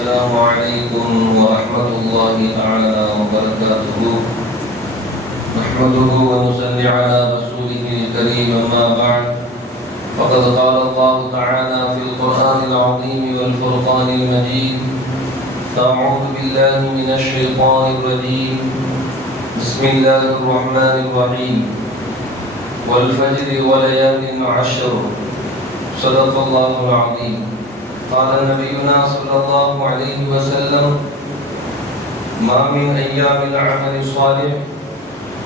السلام عليكم ورحمة الله تعالى وبركاته. نحمده ونصلي على رسوله الكريم، أما بعد، فقد قال الله تعالى في القرآن العظيم والفرقان المجيد: أعوذ بالله من الشيطان الرجيم، بسم الله الرحمن الرحيم، والفجر وليال عشر، صدق الله العظيم. قال نبينا صلى الله عليه وسلم: ما من أيام العمل الصالح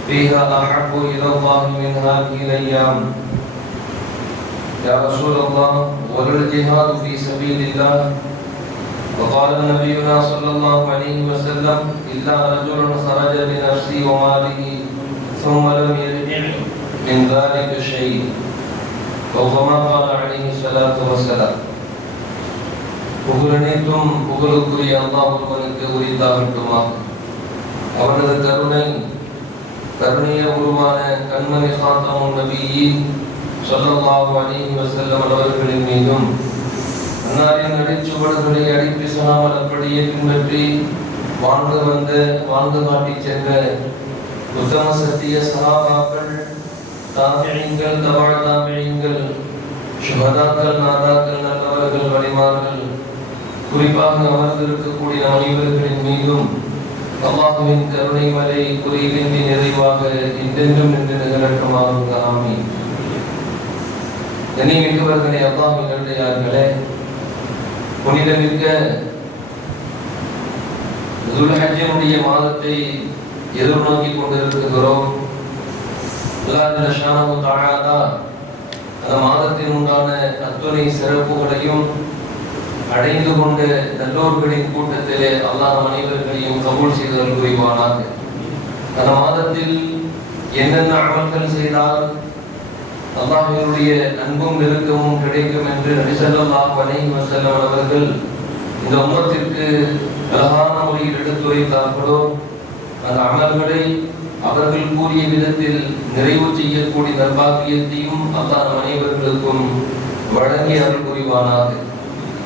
فيها أحب إلى الله من هذه الأيام. يا رسول الله، ولا الجهاد في سبيل الله؟ وقال نبينا صلى الله عليه وسلم: إلا رجل خرج بنفسه وماله ثم لم يرجع من ذلك شيء، أو كما قال عليه الصلاة والسلام. புகழனைத்தும் புகழுக்குரிய அல்லாஹ் ஒருவனுக்கு உரித்தாகட்டுமாக. அவனது கருணைய உருவான கண்மணி காத்தமுன் நபியின் ஸல்லல்லாஹு அலைஹி வஸல்லம் அவர்களின் மீதும், அன்னாரின் அடிச்சுவடுகளை அடிப்பிசாமல் அப்படியே பின்பற்றி வாழ்ந்து காட்டிச் சென்ற உத்தம சத்திய சஹாபாக்கள், தாபிஈன்கள், தபா தாபிஈன்கள், சுஹதாக்கள், நாதாக்கள், நல்லவர்கள், வலிமார்கள், குறிப்பாக அமர்ந்திருக்கக்கூடிய அனைவர்களின் மீதும் அல்லாஹ்வின் கருணை மலை குறைவின்றி நிறைவாக என்றென்றும் நின்று நிகழட்டுமாக. ஆமீன். கண்ணியமிக்கவர்களே, அல்லாஹ்வின் நல்லடியார்களே, புனிதமிக்க துல்ஹஜ்ஜினுடைய மாதத்தை எதிர்நோக்கி கொண்டிருக்கிறோம். அல்லாஹ் ஜல்ல ஷானஹு தஆலா அந்த மாதத்தின் உண்டான அத்துணை சிறப்புகளையும் அடைந்து கொண்ட நல்லோர்களின் கூட்டத்திலே அல்லாஹ் அனைவர்களையும் கபூல் செய்தல் புரிவானாக. அந்த மாதத்தில் என்னென்ன அமல்கள் செய்தால் அல்லாஹ்வினுடைய அன்பும் நெருக்கமும் கிடைக்கும் என்று நபி ஸல்லல்லாஹு அலைஹி வஸல்லம் அவர்கள் இந்த உம்மத்திற்கு அழகான முறையில் எடுத்துரைத்தார்களோ, அந்த அமல்களை அவர்கள் கூறிய விதத்தில் நிறைவு செய்யக்கூடிய நற்பாக்கியத்தையும் அல்லாஹ் அனைவர்களுக்கும் வழங்கி அருள் புரிவானாக.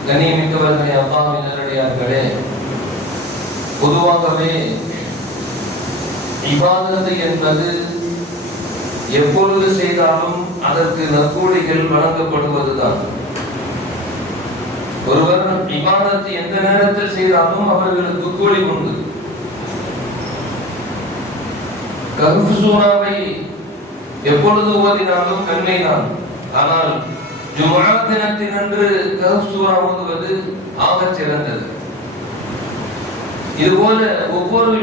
கண்ணியமிக்கவர்களே, அல்லாஹ்வின் நல்லடியார்களே, பொதுவாகவே இபாதத் என்பது எப்பொழுது செய்தாலும் அதற்கு நற்கூலிகள் வழங்கப்படுவதுதான். ஒருவர் இபாதத் எந்த நேரத்தில் செய்தாலும் அவர்களுக்கு கூலி உண்டு. கஹ்ஃப் சூராவை எப்பொழுது ஓதினாலும் நன்மைதான். ஆனால் ஜும்ஆ தினத்தினன்று கஹ்ஃப் சூரா ஓதுவது ஆகச் சிறந்தது. இதுபோல ஒவ்வொரு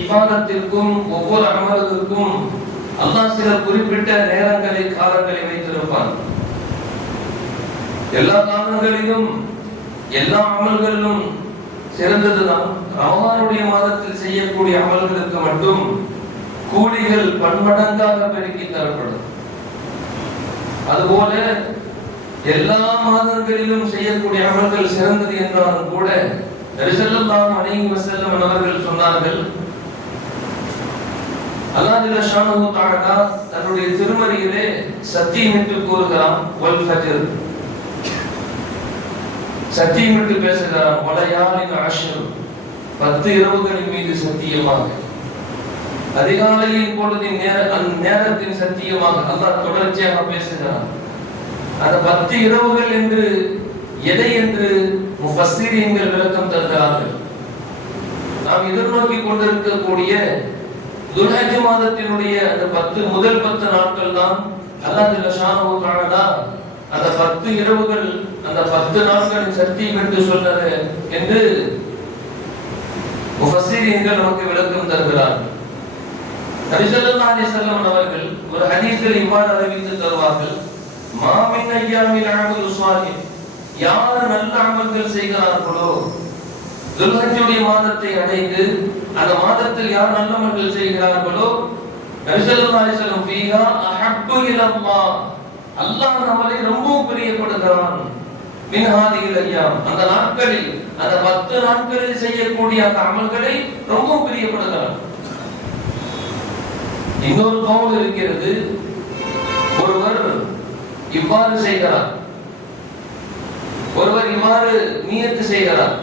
இபாதத்திற்கும் ஒவ்வொரு அமலுக்கும் அல்லாஹ் சில குறிப்பிட்ட நேரங்களை, காலங்களை வைத்திருப்பான். எல்லா காலங்களிலும் எல்லா அமல்களிலும் சிறந்ததுதான் ரமலானுடைய மாதத்தில் செய்யக்கூடிய அமல்களுக்கு மட்டும் கூலிகள் பன்மடங்காக பெருக்கி தரப்படும். அதுபோல எல்லா மாதங்களிலும் செய்யக்கூடிய அமல்கள் சிறந்தது என்றாலும் கூட நபி ஸல்லல்லாஹு அலைஹி வஸல்லம் அவர்கள் சொன்னார்கள், அல்லாஹ் ஜல்ல ஷானஹு தஆலா தன்னுடைய திருமறையிலே சத்தியமிட்டு கூறுகிறான், வல் ஃபஜ்ர், சத்தியமிட்டு பேசுகிறான், வலயாலின் அஷ்ர், 10 இரவுகளின் மீது சத்தியமாக, அதிகாலையின் பொழுதின் நேரத்தின் சத்தியமாக அல்லாஹ் தொடர்ச்சியாக பேசுகிறான். அந்த 10 இரவுகள் என்று எதை என்று முஃபஸ்ஸிரீன்கள் விளக்கம் தருகிறார்கள். நாம் எதிர்நோக்கி கொண்டிருக்கக்கூடிய துல்ஹஜ் மாதத்தினுடைய அந்த முதல் 10 நாட்கள் தான் அல்லாஹ் ஜல்ல ஷானஹு தஆலா அந்த 10 இரவுகள், அந்த 10 நாட்களின் சத்தியம் என்று சொன்னது என்று முஃபஸ்ஸிரீன்கள் நமக்கு விளக்கம் தருகிறார்கள். நபி ஸல்லல்லாஹு அலைஹி வஸல்லம் அவர்கள் ஒரு ஹதீஸில் இவ்வாறு அறிவித்து தருவார்கள்: மா மின் அய்யாமில் அமலு ஸாலிஹ், யார் நல்ல அமல்கள் செய்கிறார்களோ, துல்ஹஜ்ஜுடைய மாதத்தை அடைந்து அந்த மாதத்தில் யார் நல்ல அமல்கள் செய்கிறார்களோ, நபி ஸல்லல்லாஹு அலைஹி வஸல்லம் ஃபீஹா அஹப்பு இலல்லாஹ், அல்லாஹ் நம்மை ரொம்ப பிரியப்படுகிறான். மின் ஹாதிஹில் அய்யாம், அந்த நாட்களில், அந்த 10 நாட்களில் செய்யக்கூடிய அந்த அமல்களை ரொம்ப பிரியப்படுகிறான். இன்னொரு கவுல் இருக்கிறது, ஒருவர் இவ்வாறு செய்கிறார், ஒருவர் இவ்வாறு நியத்து செய்கிறார்,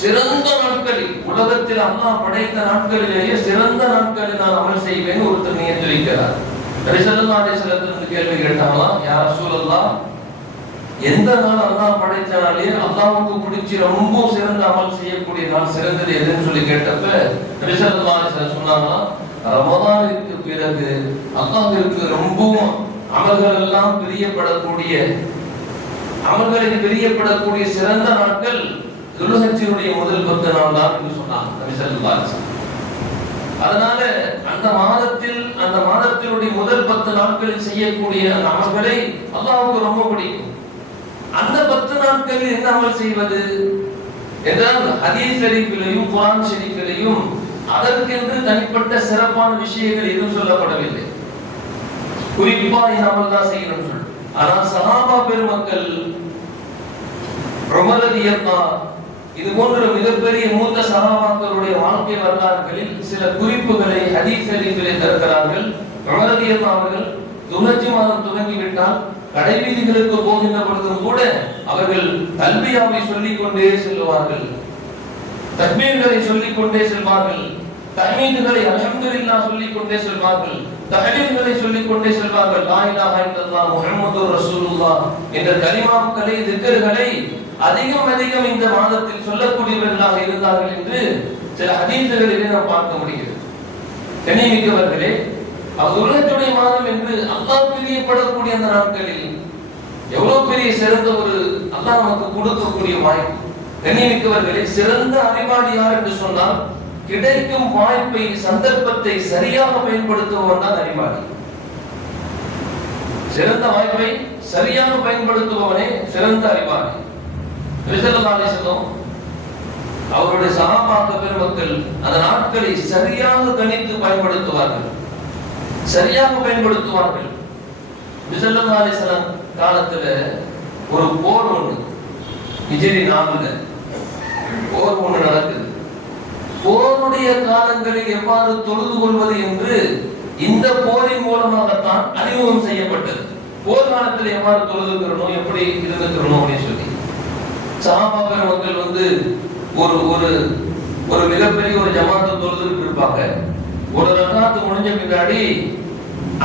சிறந்த நாட்களில், உலகத்தில் அல்லாஹ் படைத்த நாட்களிலேயே சிறந்த நாட்களில் நான் அமல் செய்வேன் ஒருத்தர் நியத்து வைக்கிறார். நபி ஸல்லல்லாஹு அலைஹி வஸல்லம் கேள்வி கேட்டாங்களாம், யா ரசூலல்லாஹ், எந்த நாள் அல்லாஹ் படைத்த நாளே அல்லாஹ்வுக்கு பிடிச்சி ரொம்ப சிறந்த அமல் செய்யக்கூடிய நாள் சிறந்தது எதுன்னு சொல்லி கேட்டப்ப நபி ஸல்லல்லாஹு அலைஹி வஸல்லம் சொன்னாங்களாம், ரமதானுக்கு பிறகு அல்லாஹ்விற்கு ரொம்பவும் அமல்கள் எல்லாம் பிரியப்படக்கூடிய, அமல்களில் பிரியப்படக்கூடிய சிறந்த நாட்கள் துல்ஹஜ்ஜினுடைய முதல் 10 நாள் தான் என்று சொன்னாங்க நபி ஸல்லல்லாஹு அலைஹி வஸல்லம். அதனால அந்த மாதத்தினுடைய முதல் 10 நாட்களில் செய்யக்கூடிய அந்த அமல்களை அல்லாஹ்வுக்கு ரொம்ப பிடிக்கும். அந்த 10 நாட்களில் என்ன அமல் செய்வது என்றால் ஹதீஸ் ஷரீஃபிலேயும் குர்ஆன் ஷரீஃபிலேயும் அதற்கென்று தனிப்பட்ட சிறப்பான விஷயங்கள் எதுவும் சொல்லப்படவில்லை. குறிப்பா இந்த அமல் தான் செய்யணும்னு சொல்லு. ஆனால் சஹாபா பெருமக்கள், உமர் ரலியல்லாஹு இது போன்ற மிகப்பெரிய மூத்த சஹாபாக்களுடைய வாழ்க்கை வரலாறுகளில் சில குறிப்புகளை ஹதீஸ் ஷரீஃபிலே தருகிறார்கள். உமர் ரலியல்லாஹு அவர்கள் துல்ஹஜ் மாதம் துவங்கிவிட்டால் கடைவீதிகளுக்கு போகின்ற பொழுதும் கூட அவர்கள் தல்பியாவை சொல்லிக் கொண்டே செல்வார்கள், தக்பீர்களை சொல்லிக் கொண்டே செல்வார்கள், தஹ்மீதுகளை அல்ஹம்துலில்லாஹ் சொல்லிக் கொண்டே செல்வார்கள், தஹ்லீல்களை சொல்லிக் கொண்டே செல்வார்கள். லா இலாஹ இல்லல்லாஹ் முஹம்மதுர் ரசூலுல்லாஹ் என்ற கலிமாக்களை, திக்ர்களை அதிகம் இந்த மாதத்தில் சொல்லக்கூடியவர்களாக இருந்தார்கள் என்று சில ஹதீஸ்களிலே நாம் பார்க்க முடிகிறது. கண்ணியமிக்கவர்களே, துல்ஹஜ்ஜுடைய மாதம் என்று அல்லாஹ் பிரியப்படக்கூடிய அந்த நாட்களில் எவ்வளவு பெரிய சிறந்த ஒரு அல்லாஹ் நமக்கு கொடுக்கக்கூடிய வாய்ப்பு. கண்ணியமிக்கவர்களே, சிறந்த அறிவாளி யார் என்று சொன்னால் கிடைக்கும் வாய்ப்பை, சந்தர்ப்பத்தை சரியாக பயன்படுத்துபவன் தான் அறிவாளி. சிறந்த வாய்ப்பை சரியாக பயன்படுத்துபவனே சிறந்த அறிவாளி. நபி ஸல்லல்லாஹு அலைஹி வஸல்லம் அவருடைய சஹாபாக்கள் பெருமக்கள் அந்த நாட்களை சரியாக கணித்து பயன்படுத்துவார்கள், சரியாக பயன்படுத்துவார்கள். நபி ஸல்லல்லாஹு அலைஹி வஸல்லம் காலத்துல ஒரு போர் ஒன்று, ஹிஜ்ரி 4ல போர் ஒன்று நடக்குது. போருடைய காலங்களில் எவ்வாறு தொழுது கொள்வது என்று இந்த போரின் மூலமாகத்தான் அறிமுகம் செய்யப்பட்டது. போர் காலத்தில் எவ்வாறு தொழுதுக்கிறோம், எப்படி இருந்துக்கிறோம் அப்படின்னு சொல்லி சஹாபா பெருமக்கள் ஒரு ஒரு ஒரு மிகப்பெரிய ஒரு ஜமாத்தை தொழுதுட்டு இருப்பாங்க. ஒரு ரக்காத்து முடிஞ்ச பின்னாடி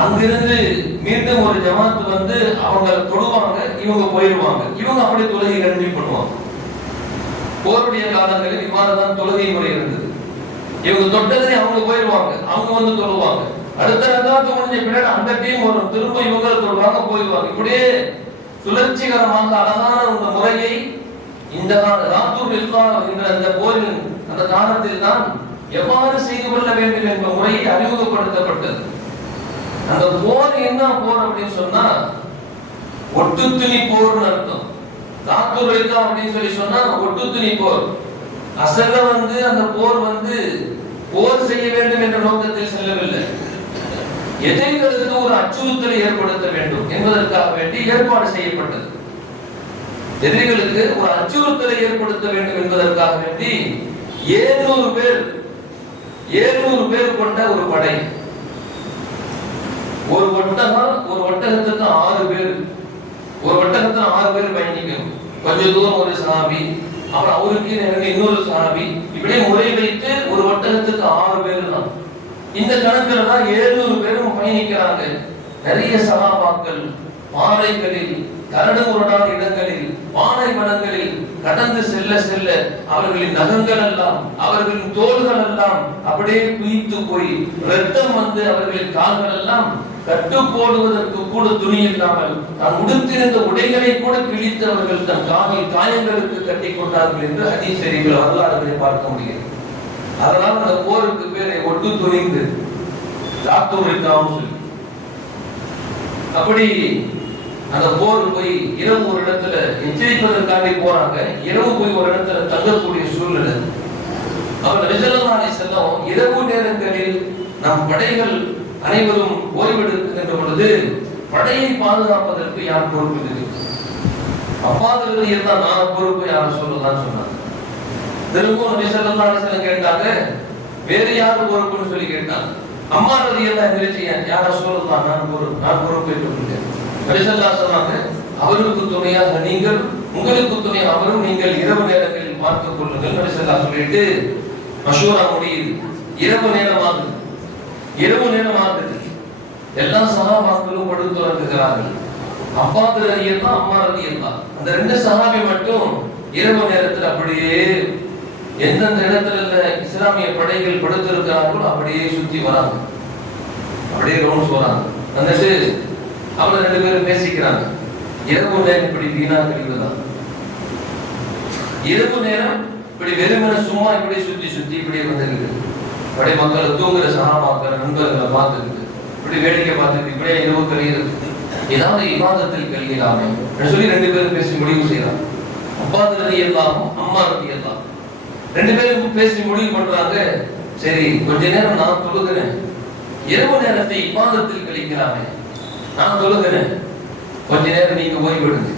அங்கிருந்து மீண்டும் ஒரு ஜமாத்து அவங்க தொழுவாங்க, இவங்க போயிடுவாங்க, இவங்க அப்படியே தொழுகை கண்டினியூ பண்ணுவாங்க. போருடைய காலங்களில் இவ்வாறுதான் தொழுகை முறை இருந்தது. இவங்க தொட்டதே அவங்க போயிடுவாங்க, அவங்க தொழுவாங்க. அடுத்த ரக்காத்து முடிஞ்ச பின்னாடி அந்த டீம் வரும், திரும்ப இவங்க தொழுவாங்க, போயிடுவாங்க. இப்படியே சுழற்சிகரமாக அழகான அந்த முறையை இந்த ராத்தூர் என்ற அந்த போரின் அந்த காலத்தில் தான் எவ்வாறு செய்து கொள்ள வேண்டும் என்ற முறையை அறிமுகப்படுத்தப்பட்டது. அந்த போர் என்ன போர் அப்படின்னு சொன்னா ஒட்டு துணி போர்னு அர்த்தம். ராத்தூர் அப்படின்னு சொல்லி சொன்னா ஒட்டு துணி போர். அசல்ல அந்த போர் போர் செய்ய வேண்டும் என்ற நோக்கத்தில் செல்லவில்லை, எதிரிகளுக்கு ஒரு அச்சுறுத்தலை ஏற்படுத்த வேண்டும் என்பதற்காக வேண்டி ஏற்பாடு செய்யப்பட்டது. எதிரிகளுக்கு ஒரு அச்சுறுத்தலை ஏற்படுத்த வேண்டும் என்பதற்காக வேண்டி 700 பேர் கொண்ட ஒரு படை. ஒரு ஒட்டகத்துக்கு 6 பேர், ஒரு ஒட்டகத்துல 6 பேர் பயணிக்கணும். கொஞ்ச தூரம் ஒரு சஹாபி, அப்புறம் அவருக்கு இன்னொரு சஹாபி, இப்படியே முறை வைத்து ஒரு ஒட்டகத்துக்கு 6 பேர் தான். இந்த கணக்குல தான் 700 பேரும் பயணிக்கிறாங்க. நிறைய சஹாபாக்கள் பாறைகளில், கரடு முரடான இடங்களில், பானை வனங்களில் கடந்து செல்ல செல்ல அவர்களின் நகங்கள் எல்லாம், அவர்களின் தோள்கள் எல்லாம் அப்படியே குய்த்து போய் ரத்தம் அவர்களின் கால்கள் எல்லாம் கட்டு போடுவதற்கு கூட துணி இல்லாமல் தான் உடுத்திருந்த உடைகளை கூட கிழித்து அவர்கள் தன் காலில் காயங்களுக்கு கட்டி கொண்டார்கள் என்று ஹதீஸ் ஷரீஃபில் வரலாறுகளை பார்க்க முடிகிறது. அதனால் அந்த போருக்கு பேரை ஒட்டு துணிந்து ராத்தூர் சொல்லி. அப்படி அந்த போர் போய் இரவு ஒரு இடத்துல எச்சரிப்பதற்காக போறாங்க. இரவு போய் ஒரு இடத்துல தங்கக்கூடிய சூழ்நிலை. அவர் நபி ஸல்லல்லாஹு அலைஹி வஸல்லம் இரவு நேரங்களில் நம் படைகள் அனைவரும் ஓய்வெடுக்கின்ற பொழுது படையை பாதுகாப்பதற்கு யார் பொறுப்பு? அப்பாதிலிருந்து இருந்தால் நான் பொறுப்பு, யார் சொல்லலாம் சொன்னாங்க. திரும்பவும் நபி ஸல்லல்லாஹு அலைஹி வஸல்லம் கேட்டாங்க, வேறு யார் பொறுப்புன்னு சொல்லி கேட்டாங்க. அம்மா ரலியல்லாஹு அன்ஹா யார் சொல்லலாம், நான் பொறுப்பு ஏற்றுக்கொண்டேன். நபி ஸல்லல்லாஹு அலைஹி வஸல்லம் அவருக்கு துணையாக நீங்கள், உங்களுக்கு துணை அவரும், நீங்கள் இரவு நேரங்களில் பார்த்துக் கொள்ளுங்கள் நபி ஸல்லல்லாஹு சொல்லிட்டு மஷூரா முடியுது. இரவு நேரமாகுது. எல்லா சஹாபாக்களும் படுத்துறங்குகிறார்கள். அப்பாஸ் ரலியல்லாஹு அம்மா ரலியல்லாஹு அந்த ரெண்டு சஹாபி மட்டும் இரவு நேரத்தில் அப்படியே எந்தெந்த இடத்துல இஸ்லாமிய படைகள் படுத்திருக்கிறார்களோ அப்படியே சுத்தி வராங்க, அப்படியே ரவுண்ட்ஸ் வராங்க. வந்துட்டு அவங்க ரெண்டு பேரும் பேசிக்கிறாங்க. இரவு நேரம் இப்படி வீணா கழிவுதான், இரவு நேரம் இப்படி வெறுமன சும்மா இப்படி சுத்தி இப்படியே வந்துருக்கு. அப்படியே மக்களை தூங்குற சஹாபாக்கள் நண்பர்களை பார்த்துருக்கு, இப்படி வேடிக்கை பார்த்துட்டு இப்படியே இரவு கழிகிறது, ஏதாவது இபாதத்தில் கழியலாமே சொல்லி ரெண்டு பேரும் பேசி முடிவு செய்யறாங்க. அப்பாஸ் ரலியல்லாஹு அம்மா ரலியல்லாஹு ரெண்டு பேரும் பேசி முடிவு பண்றாங்க. சரி, கொஞ்ச நேரம் நான் தொழுகிறேன், இரவு நேரத்தை இபாதத்தில் கழிக்கலாமே, நான் தொழுகிறேன், கொஞ்ச நேரம் நீங்க ஓய்வெடுங்க.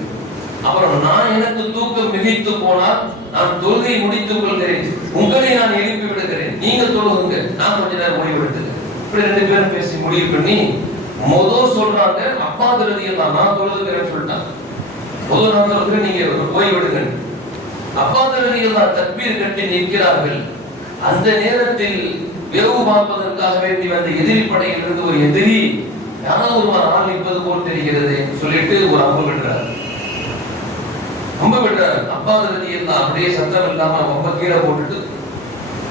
அப்புறம் நான் எனக்கு தூக்கம் மிகைத்து போனால் நான் தொழுகை முடித்துக் கொள்கிறேன், உங்களை நான் எழுப்பி விடுகிறேன், நீங்க தொழுகுங்க, நான் கொஞ்ச நேரம் ஓய்வெடுத்துக்கிறேன். இப்படி ரெண்டு பேரும் பேசி முடிவு பண்ணி முதல் சொல்றாங்க அப்பாஸ் ரலியல்லாஹு நான் தொழுகிறேன்னு சொல்லிட்டாங்க. முதல் நான் தொழுகிறேன், நீங்க ஓய்வெடுங்க. அப்பாஸ் ரலியல்லாஹு தக்பீர் கட்டி நிற்கிறார்கள். அந்த நேரத்தில் வேவு பார்ப்பதற்காக வேண்டி வந்த எதிரி படையில் இருந்து ஒரு எதிரி யாராவது ஒரு ஆள் நிற்பது போல் தெரிகிறது சொல்லிட்டு ஒரு அம்பு விடுறார். அப்பாஸ் ரலியல்லாஹு அப்படியே சத்தம் இல்லாம ரொம்ப கீழே போட்டுட்டு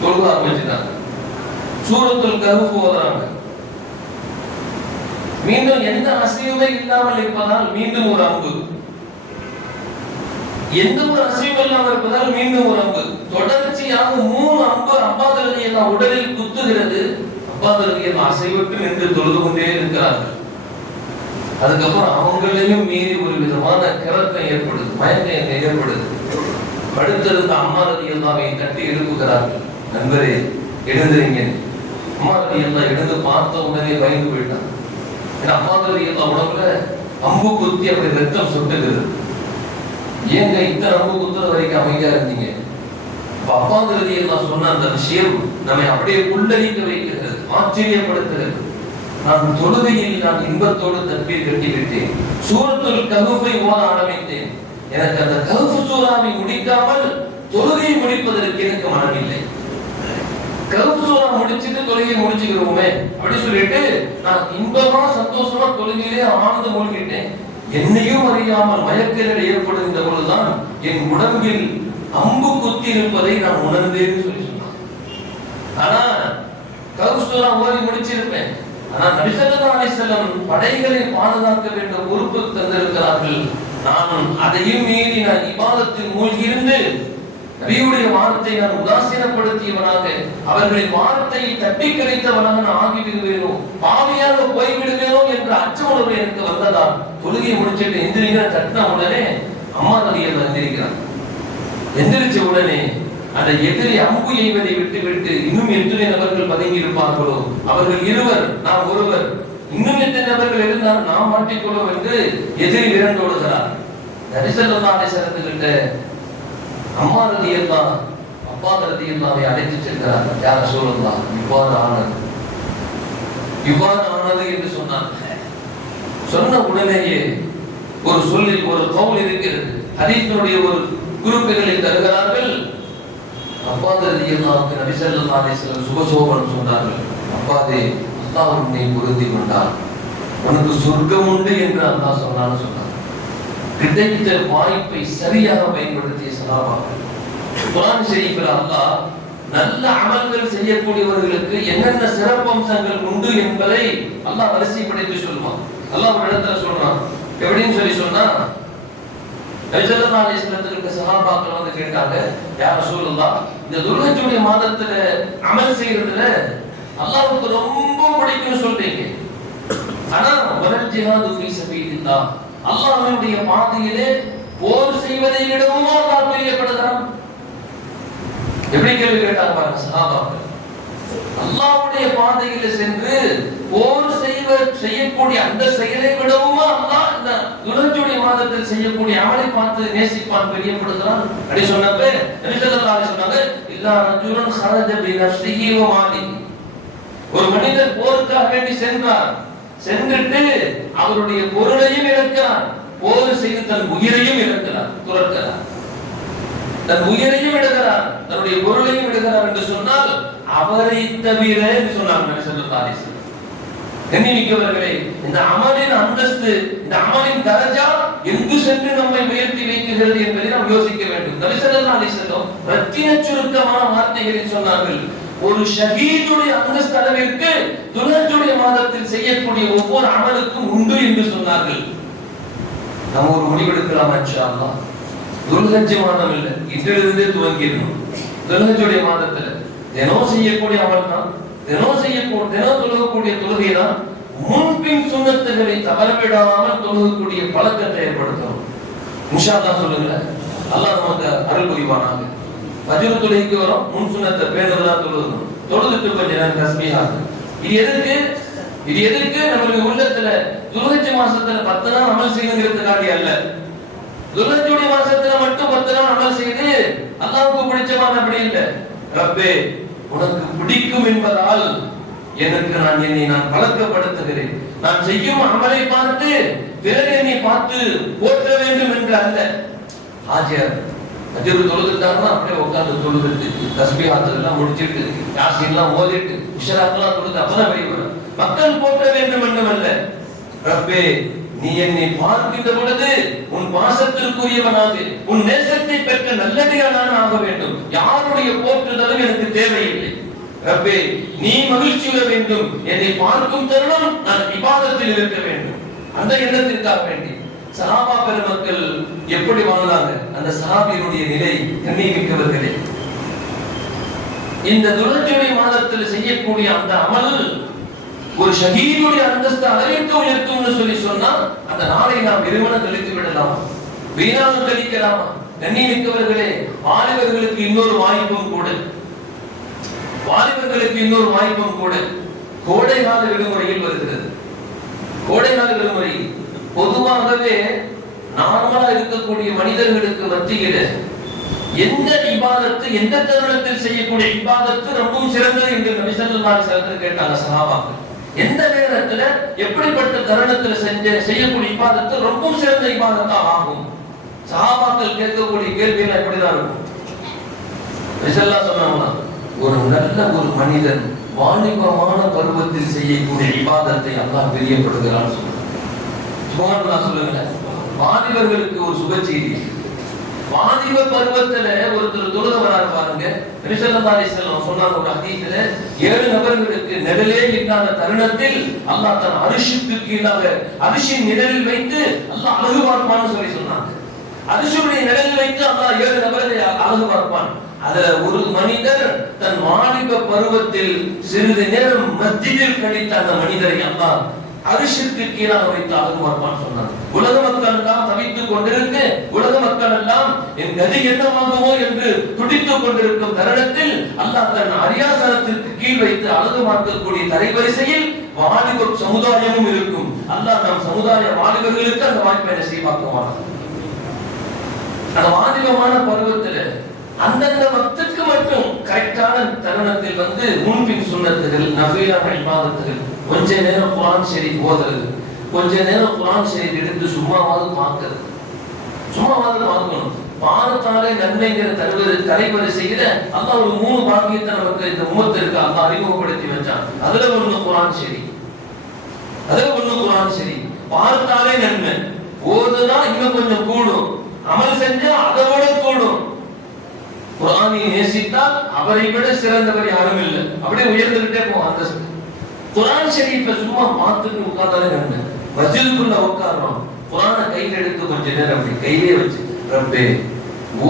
தொழுக ஆரம்பிச்சுட்டாங்க. சூரத்துல் கஹ்ஃப் ஓதுறாங்க. மீண்டும் எந்த அசைவுமே இல்லாமல் இருப்பதால் மீண்டும் ஒரு அம்பு, எந்த ஒரு அசைவும் இல்லாமல் இருப்பதால் மீண்டும் ஒரு அம்பு, தொடர்ச்சியாக 3 அம்பு அப்பாஸ் ரலியல்லாஹு உடலில் குத்துகிறது. அப்பாஸ் ரலியல்லாஹு அசைவற்று நின்று தொழுது கொண்டே இருக்கிறார்கள். அதுக்கப்புறம் அவங்களையும் மீறி ஒரு விதமான கிறக்கம் ஏற்படுது, மயக்கம் ஏற்படுது. படுத்திருந்த அம்மா ரலியல்லாஹுவை தட்டி எழுப்புகிறார்கள். நண்பரே எழுந்துறீங்க. அம்மா ரலியல்லாஹு எழுந்து பார்த்த உடனே பயந்து போயிட்டாங்க. ஏன்னா அப்பாஸ் ரலியல்லாஹு உடம்புல அம்பு குத்தி அப்படி ரத்தம் சொட்டுகிறது. ஏங்க இத்தனை அம்பு குத்துற வரைக்கும் அமைதியா இருந்தீங்க? அப்பாஸ் ரலியல்லாஹு சொன்ன அந்த விஷயம் நம்மை அப்படியே உள்ளரிக்க வைக்கிறது, ஆச்சரியப்படுத்துகிறது. நான் தொழுகையில் நான் இன்பத்தோடு தக்பீர் கட்டிவிட்டேன், சூரத்துல் கஹ்ஃபை ஓத ஆரம்பித்தேன். எனக்கு அந்த கஹ்ஃப் சூராவை முடிக்காமல் தொழுகையை முடிப்பதற்கு எனக்கு மனமில்லை. கஹ்ஃப் சூரா முடிச்சிட்டு தொழுகையை முடிச்சுக்கிறோமே அப்படி சொல்லிட்டு நான் இன்பமா சந்தோஷமா தொழுகையிலே ஆனந்த மூழ்கிட்டேன். என்னையும் அறியாமல் மயக்க நிலை ஏற்படுகின்ற பொழுதுதான் என் உடம்பில் அம்பு குத்தி இருப்பதை நான் உணர்ந்தேன்னு சொல்லி சொன்னான். ஆனா கஹ்ஃப் சூரா ஓதி முடிச்சிருப்பேன். ஆனா நபி ஸல்லல்லாஹு அலைஹி வஸல்லம் படைகளை பாதுகாக்க வேண்டிய பொறுப்பு தந்திருக்கிறார்கள். நான் அதையும் மீறி நான் இபாதத்தில் மூழ்கி இருந்து நபியுடைய வார்த்தை நான் உதாசீனப்படுத்தியவனாக, அவர்களின் வார்த்தையை தட்டி கழித்தவனாக நான் ஆகிவிடுவேனோ, பாவியாக போய்விடுவேனோ என்ற அச்சமுணர்வு எனக்கு வந்ததால் தொழுகையை முடிச்சுட்டு எந்திரிக்கிற தட்டின உடனே அம்மா ரலியல்லாஹு எந்திரிக்கிறான். எந்திரிச்ச உடனே அந்த எதிரி அம்பு எய்வதை விட்டு இன்னும் எத்தனை நபர்கள் பதுங்கி இருப்பார்களோ, அவர்கள் இருவர் நாம் ஒருவர், இன்னும் எத்தனை நபர்கள் இருந்தால் நாம் மாட்டிக்கொள்வோம் என்று எதிரி விரண்டோடுகிறார். நபி ஸல்லல்லாஹு அலைஹி வஸல்லம் கிட்ட அம்மா ரலியல்லாஹு அப்பாஸ் ரலியல்லாஹுவை அழைத்து செல்கிறார். யா ரசூலல்லாஹ் இவ்வாறு ஆனது என்று சொன்னார். சொன்ன உடனேயே ஒரு சொல்லில் ஒரு கவுல் இருக்கிறது, ஹதீஸினுடைய ஒரு குறிப்புகளை தருகிறார்கள். அப்பாஸ் ரலியல்லாஹு நபி ஸல்லல்லாஹு அலைஹி வஸல்லம் சுபசோபனம் சொன்னார்கள். அப்பாதே, அல்லாஹ் உன்னை பொருந்தி கொண்டார், உனக்கு சொர்க்கம் உண்டு என்று அல்லாஹ் சொன்னான்னு சொன்னார். கிடைத்த வாய்ப்பை சரியாக பயன்படுத்திய சஹாபாக்கள். குர்ஆன் ஷரீஃபில் அல்லாஹ் நல்ல அமல்கள் செய்யக்கூடியவர்களுக்கு என்னென்ன சிறப்பம்சங்கள் உண்டு என்பதை அல்லாஹ் வரிசைப்படுத்தி சொல்லுவான். அல்லாஹ் ஒரு இடத்துல சொல்றான். எப்படின்னு சொல்லி சொன்னா, நபி ஸல்லல்லாஹு அலைஹி வஸல்லம் சஹாபாக்கள் வந்து கேட்டாங்க, யா ரசூலுல்லாஹ், இந்த துல்ஹஜ்ஜுடைய மாதத்துல அமல் செய்யறதுல அல்லாஹ்வுக்கு ரொம்ப பிடிக்கும்னு சொல்றீங்க, ஆனா வலல் ஜிஹாது ஃபீ சபீலில்லாஹ், அல்லாஹ்வுடைய பாதையிலே போர் செய்வதை விடவும் அல்லாஹ் பிரியப்படுகிறான். எப்படி கேள்வி கேட்டாங்க பாருங்க சஹாபாக்கள். அல்லாஹ்வுடைய பாதையிலே சென்று போர் செய்யக்கூடிய அந்த செயலை விடவும் அல்லாஹ் இந்த துல்ஹஜ்ஜுடைய மாதத்தில் செய்யக்கூடிய அமலை பார்த்து நேசிப்பான், பிரியப்படுகிறான். அப்படி சொன்னப்ப நபி ஸல்லல்லாஹு அலைஹி சொன்னாங்க, இல்லா ரஜுலுன் ஹரஜ பி நஃப்ஸிஹி வ மாலிஹி, ஒரு மனிதர் போருக்காக வேண்டி சென்றார், சென்றுட்டு அவருடைய பொருளையும் இழக்கிறார், போர் செய்து தன் உயிரையும் இழக்கிறார், துறக்கிறார். தன் உயிரையும் விடுகிறார், தன்னுடைய பொருளையும் விடுகிறார் என்று சொன்னால் அவரை தவிர என்று சொன்னார் நபி ஸல்லல்லாஹு அலைஹி வஸல்லம். கண்ணியமிக்கவர்களே, இந்த அமலின் அந்தஸ்து, இந்த அமலின் தரஜா எங்கு சென்று நம்மை உயர்த்தி வைக்கிறது என்பதை நாம் யோசிக்க வேண்டும். நபி ஸல்லல்லாஹு அலைஹி வஸல்லம் ரத்தின சுருக்கமான வார்த்தைகளில் சொன்னார்கள், ஒரு ஷஹீதுடைய அந்தஸ்து அளவிற்கு துல்ஹஜ்ஜுடைய மாதத்தில் செய்யக்கூடிய ஒவ்வொரு அமலுக்கும் உண்டு என்று சொன்னார்கள். நாம் ஒரு முடிவெடுக்கலாம், இன்ஷா அல்லாஹ். துல்ஹஜ் மாதம் இல்லை, இன்றிலிருந்தே துவங்கிடணும். துல்ஹஜ்ஜுடைய மாதத்துல தினம் செய்யக்கூடிய அமல் தான், தினம் தொழுகக்கூடிய தொழுகை தான். முன்பின் சுன்னத்துகளை தவறவிடாமல் தொழுகக்கூடிய பழக்கத்தை ஏற்படுத்தணும். இன்ஷா அல்லாஹ் சொல்லுங்க, அல்லாஹ் நமக்கு அருள் புரிவானாக. ஃபஜ்ர் தொழுகைக்கு வரும், முன் சுன்னத்தை பேணுதலா தொழுகணும். தொழுதுட்டு கொஞ்ச நேரம் தஸ்பீஹ். இது எதுக்கு நம்மளுடைய உள்ளத்துல துல்ஹஜ் மாசத்துல 10 நாள் அமல் செய்யணுங்கிறதுக்காண்டி அல்ல. துல்ஹஜ்ஜுடைய மாசத்துல மட்டும் 10 நாள் அமல் செய்து அல்லாஹ்வுக்கு பிடிச்சமான அப்படி இல்லை. ரப்பே, உனக்கு பிடிக்கும் என்பதால் என்னை நான் பழக்கப்படுத்துகிறேன். நான் செய்யும் அமலை பார்த்து பிறகு என்னை பார்த்து போற்ற வேண்டும் என்று அல்ல. ஆஜியார் ஃபஜ்ர் தொழுதுட்டாங்கன்னா அப்படியே உட்கார்ந்து தொழுதுட்டு தஸ்பீஹாத் எல்லாம் முடிச்சிட்டு யாசீன் எல்லாம் ஓதிட்டு இஷ்ராக்லாம் தொழுது அப்பதான் வெளியே வரும். மக்கள் போற்ற வேண்டும் என்றுமல்ல. ரப்பே, நீ என்னை பார்க்கின்ற பொழுது உன் பாசத்திற்குரியவனாக, உன் நேசத்தை பெற்ற நல்லடியானாக ஆக வேண்டும். யாருடைய போற்றுதலும் எனக்கு தேவையில்லை. ரப்பே, நீ மகிழ்ச்சியுற வேண்டும். என்னை பார்க்கும் தருணம் நான் இபாதத்தில் இருக்க வேண்டும். அந்த எண்ணத்திற்காக வேண்டி சஹாபா பெருமக்கள் எப்படி வாழ்ந்தாங்க, அந்த சஹாபியினுடைய நிலை கண்ணியமிக்கவர்களே. இந்த துல்ஹஜ்ஜுடைய மாதத்தில் செய்யக்கூடிய அந்த அமல் ஒரு ஷஹீதுடைய அந்தஸ்து அளவிற்கு உயர்த்தும்னு சொன்னா அந்த நாளை நாம் வெறுமனே கழித்து விடலாமா, வீணாக கழிக்கலாமா? கண்ணியமிக்கவர்களே, வாலிபர்களுக்கு இன்னொரு வாய்ப்பும் கூட கோடை கால விடுமுறையில் வருகிறது. கோடை கால விடுமுறை பொதுவாகவே நார்மலா இருக்கக்கூடிய மனிதர்களுக்கு மத்தியில எந்த இபாதத்து, எந்த தருணத்தில் செய்யக்கூடிய இபாதத்து ரொம்பவும் சிறந்தது என்று நபி ஸல்லல்லாஹு அலைஹி வஸல்லம் கேட்டாங்க சஹாபாக்கள். எந்த நேரத்துல எப்படிப்பட்ட தருணத்துல செய்யக்கூடிய இபாதத்து ரொம்பவும் சிறந்த இபாதத்தா ஆகும்? சஹாபாக்கள் கேட்கக்கூடிய கேள்விகள் எப்படிதான் இருக்கும்? நபி ஸல்லல்லாஹு அலைஹி வஸல்லம் ஒரு நல்ல ஒரு மனிதன் வாலிபமான பருவத்தில் செய்யக்கூடிய இபாதத்தை அல்லாஹ் பிரியப்படுகிறான்னு சொல்றாங்க. சுபஹானல்லாஹ் சொல்லுங்க. வாலிபர்களுக்கு ஒரு சுப செய்தி. வாலிப பருவத்துல ஒருத்தர் தொழுக வராரு பாருங்க. நபி ஸல்லல்லாஹு அலைஹி வஸல்லம் சொன்னாங்க ஒரு ஹதீஸ்ல, 7 நபர்களுக்கு நிழலே இல்லாத தருணத்தில் அல்லாஹ் தன் அரிஷுக்கு கீழாக அரிஷின் நிழலில் வைத்து அல்லாஹ் அழகு பார்ப்பான்னு சொன்னாங்க. அரிஷுடைய நிழலில் வைத்து அல்லாஹ் 7 நபர்களை அழகு பார்ப்பான். அதுல ஒரு மனிதர் தன் வாலிப பருவத்தில் சிறிது நேரம் மஸ்ஜிதில் கழித்த அந்த மனிதரை அல்லாஹ் அரிஷிற்கு கீழாக வைத்து அழகு பார்ப்பான்னு சொன்னாங்க. உலக மக்கள் எல்லாம் தவித்துக் கொண்டிருக்க, உலக மக்கள் எல்லாம் என் கதி என்னவாகுமோ என்று துடித்துக் கொண்டிருக்கும் தருணத்தில் அல்லாஹ் தன் அரியாசனத்திற்கு கீழ் வைத்து அழகு பார்க்கக்கூடிய தலைவரிசையில் வாலிப சமுதாயமும் இருக்கும். அல்லாஹ் நம் சமுதாய வாலிபர்களுக்கு அந்த வாய்ப்பை செய்வாக்குவான். அந்த வாலிபமான பருவத்துல அந்தந்த வக்துக்கு மட்டும் கரெக்டான தருணத்தில் முன்பின் சுன்னத்துகள், நஃபிலான இபாதத்துகள், கொஞ்ச நேரம் குர்ஆன் ஷரீஃப் ஓதுறது, கொஞ்ச நேரம் குர்ஆன் ஷரீஃப் எடுத்து சும்மாவாவது பார்க்கணும். பாரத்தாலே நன்மைங்கிற தலைவரிசையில அல்லாஹ் ஒரு 3 பாக்கியத்தை நமக்கு இந்த உம்மத்திற்கு அல்லாஹ் அறிமுகப்படுத்தி வச்சான். அதுல ஒண்ணு குர்ஆன் ஷரீஃப். பாரத்தாலே நன்மை, ஓதுனா இன்னும் கொஞ்சம் கூடும், அமல் செஞ்சா அதை விட கூடும். குர்ஆனை நேசித்தால் அவரை விட சிறந்தவர் யாரும் இல்லை. அப்படியே உயர்ந்துகிட்டே போவோம் அந்தஸ்து. குர்ஆன் ஷரீஃபை சும்மா பார்த்துட்டு உட்கார்ந்தாலே நன்மை. மஸ்ஜிதுக்குள்ள உட்கார்றோம், குர்ஆனை கையில் எடுத்து கொஞ்ச நேரம் அப்படி கையிலே வச்சு, ரப்பே,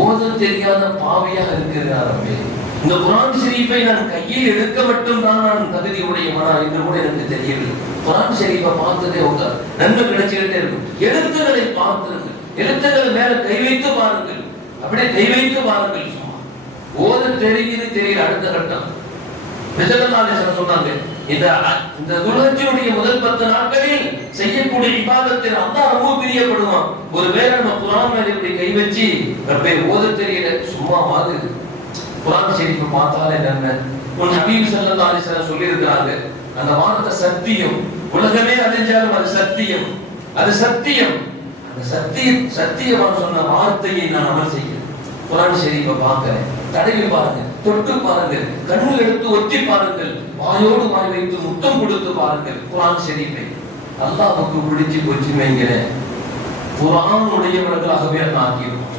ஓத தெரியாத பாவியாக இருக்கிறார் ரப்பே, இந்த குர்ஆன் ஷரீஃபை நான் கையில் எடுக்க மட்டும் தான் நான் தகுதி உடையவனா என்று கூட எனக்கு தெரியவில்லை. குர்ஆன் ஷரீஃபை பார்த்ததே உட்கார், நன்மை கிடைச்சிக்கிட்டே இருக்கும். எழுத்துக்களை பார்த்துருங்கள், எழுத்துக்களை மேல கை வைத்து பாருங்கள், அப்படியே கை வைத்து பாருங்கள். ஓத தெரியல. அடுத்த கட்டம் சொன்னாங்க, இந்த துல்ஹஜ்ஜுடைய முதல் 10 நாட்களில் செய்யக்கூடிய இபாதத்தில் அல்லாஹ் ரொம்ப பிரியப்படுவான். ஒருவேளை நம்ம குர்ஆன் மேல இப்படி கை வச்சு ரப்பே ஓத தெரியல, சும்மா வாது குர்ஆன் ஷரீஃபை பார்த்தாலே நன்மை. உன் ஹபீப் ஸல்லல்லாஹு அலைஹி வஸல்லம் சொல்லி இருக்காங்க, அந்த வார்த்தை சத்தியம், உலகமே அழிஞ்சாலும் அது சத்தியம். அந்த சத்தியமான சொன்ன வார்த்தையை நான் அமல் செய்கிறேன். குர்ஆன் ஷரீஃபை பார்க்கிறேன், தடவி பாருங்க, தொட்டு பாருங்கள், கண்ணு எடுத்து ஒத்தி பாருங்கள், வாயோடு வாய் வைத்து முத்தம் கொடுத்து பாருங்கள். குர்ஆன் ஷரீஃபை அல்லாஹ்வுக்கு பிடிச்சு போச்சு வைக்கிறேன், குர்ஆன் உடையவர்களாகவே அல்லாஹ் ஆக்கிடுவான்.